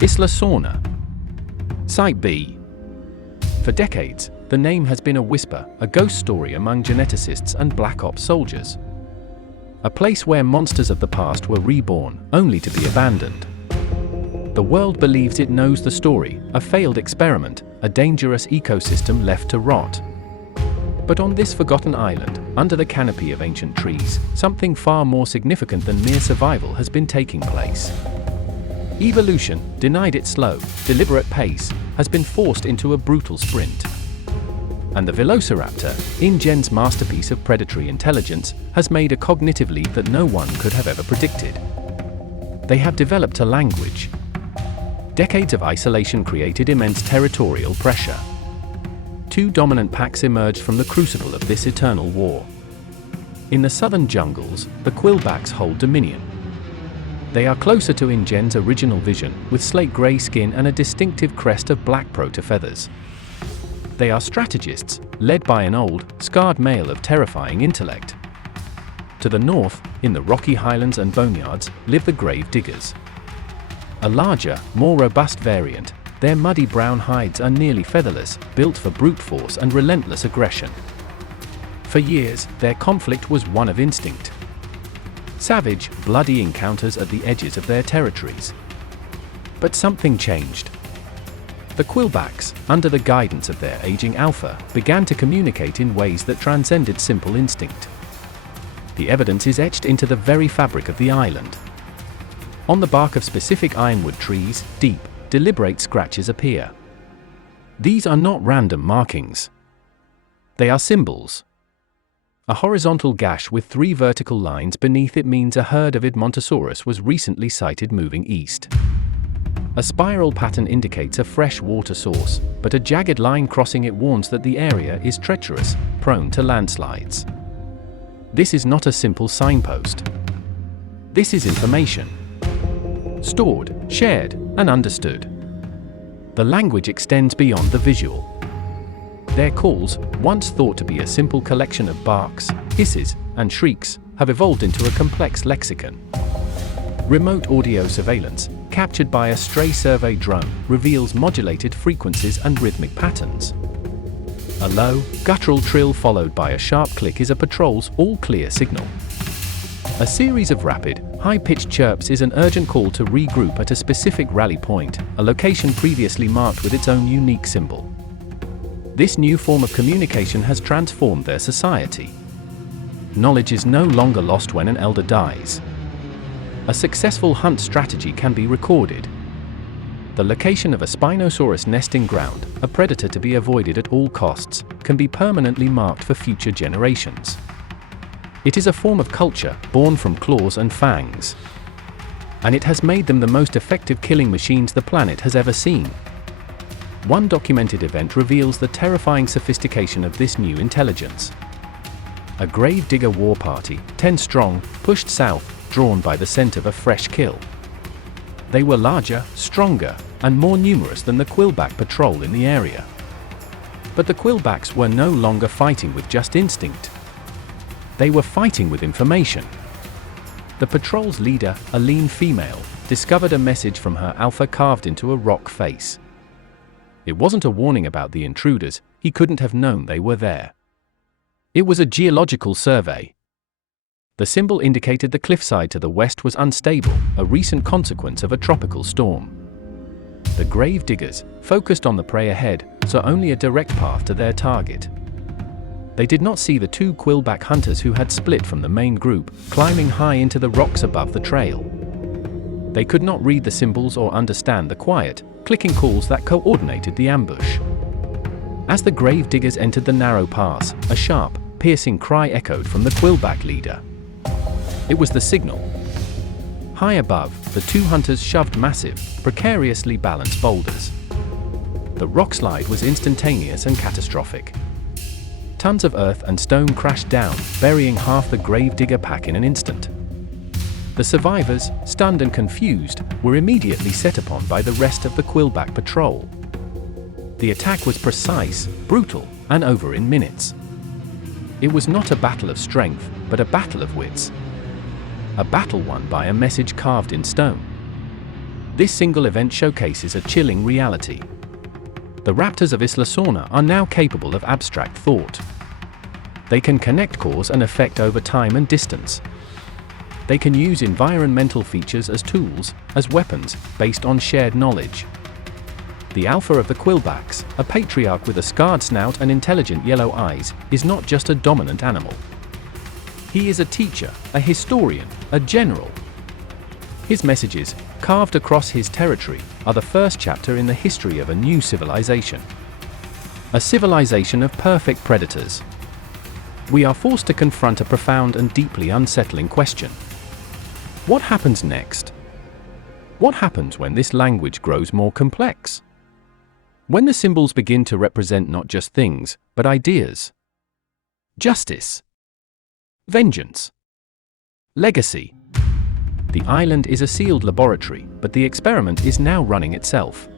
Isla Sorna. Site B. For decades, the name has been a whisper, a ghost story among geneticists and Black Ops soldiers. A place where monsters of the past were reborn, only to be abandoned. The world believes it knows the story, a failed experiment, a dangerous ecosystem left to rot. But on this forgotten island, under the canopy of ancient trees, something far more significant than mere survival has been taking place. Evolution, denied its slow, deliberate pace, has been forced into a brutal sprint. And the velociraptor, Emergence's masterpiece of predatory intelligence, has made a cognitive leap that no one could have ever predicted. They have developed a language. Decades of isolation created immense territorial pressure. Two dominant packs emerged from the crucible of this eternal war. In the southern jungles, the quillbacks hold dominion. They are closer to Emergence's original vision, with slate-gray skin and a distinctive crest of black protofeathers. They are strategists, led by an old, scarred male of terrifying intellect. To the north, in the rocky highlands and boneyards, live the grave diggers. A larger, more robust variant, their muddy brown hides are nearly featherless, built for brute force and relentless aggression. For years, their conflict was one of instinct. Savage, bloody encounters at the edges of their territories. But something changed. The quillbacks, under the guidance of their aging alpha, began to communicate in ways that transcended simple instinct. The evidence is etched into the very fabric of the island. On the bark of specific ironwood trees, deep, deliberate scratches appear. These are not random markings. They are symbols. A horizontal gash with 3 vertical lines beneath it means a herd of Edmontosaurus was recently sighted moving east. A spiral pattern indicates a fresh water source, but a jagged line crossing it warns that the area is treacherous, prone to landslides. This is not a simple signpost. This is information. Stored, shared, and understood. The language extends beyond the visual. Their calls, once thought to be a simple collection of barks, hisses, and shrieks, have evolved into a complex lexicon. Remote audio surveillance, captured by a stray survey drone, reveals modulated frequencies and rhythmic patterns. A low, guttural trill followed by a sharp click is a patrol's all-clear signal. A series of rapid, high-pitched chirps is an urgent call to regroup at a specific rally point, a location previously marked with its own unique symbol. This new form of communication has transformed their society. Knowledge is no longer lost when an elder dies. A successful hunt strategy can be recorded. The location of a Spinosaurus nesting ground, a predator to be avoided at all costs, can be permanently marked for future generations. It is a form of culture, born from claws and fangs. And it has made them the most effective killing machines the planet has ever seen. One documented event reveals the terrifying sophistication of this new intelligence. A grave digger war party, 10 strong, pushed south, drawn by the scent of a fresh kill. They were larger, stronger, and more numerous than the quillback patrol in the area. But the quillbacks were no longer fighting with just instinct. They were fighting with information. The patrol's leader, a lean female, discovered a message from her alpha carved into a rock face. It wasn't a warning about the intruders, he couldn't have known they were there. It was a geological survey. The symbol indicated the cliffside to the west was unstable, a recent consequence of a tropical storm. The grave diggers, focused on the prey ahead, saw only a direct path to their target. They did not see the 2 quillback hunters who had split from the main group, climbing high into the rocks above the trail. They could not read the symbols or understand the quiet, clicking calls that coordinated the ambush. As the grave diggers entered the narrow pass, a sharp, piercing cry echoed from the quillback leader. It was the signal. High above, the 2 hunters shoved massive, precariously balanced boulders. The rockslide was instantaneous and catastrophic. Tons of earth and stone crashed down, burying half the gravedigger pack in an instant. The survivors, stunned and confused, were immediately set upon by the rest of the quillback patrol. The attack was precise, brutal, and over in minutes. It was not a battle of strength, but a battle of wits. A battle won by a message carved in stone. This single event showcases a chilling reality. The raptors of Isla Sorna are now capable of abstract thought. They can connect cause and effect over time and distance. They can use environmental features as tools, as weapons, based on shared knowledge. The alpha of the quillbacks, a patriarch with a scarred snout and intelligent yellow eyes, is not just a dominant animal. He is a teacher, a historian, a general. His messages, carved across his territory, are the first chapter in the history of a new civilization. A civilization of perfect predators. We are forced to confront a profound and deeply unsettling question. What happens next? What happens when this language grows more complex? When the symbols begin to represent not just things, but ideas. Justice. Vengeance. Legacy. The island is a sealed laboratory, but the experiment is now running itself.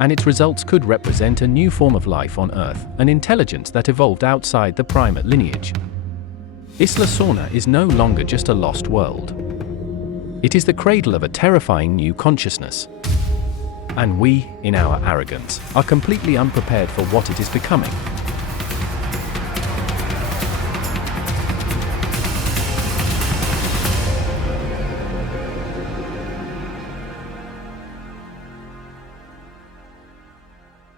And its results could represent a new form of life on Earth, an intelligence that evolved outside the primate lineage. Isla Sorna is no longer just a lost world. It is the cradle of a terrifying new consciousness. And we, in our arrogance, are completely unprepared for what it is becoming.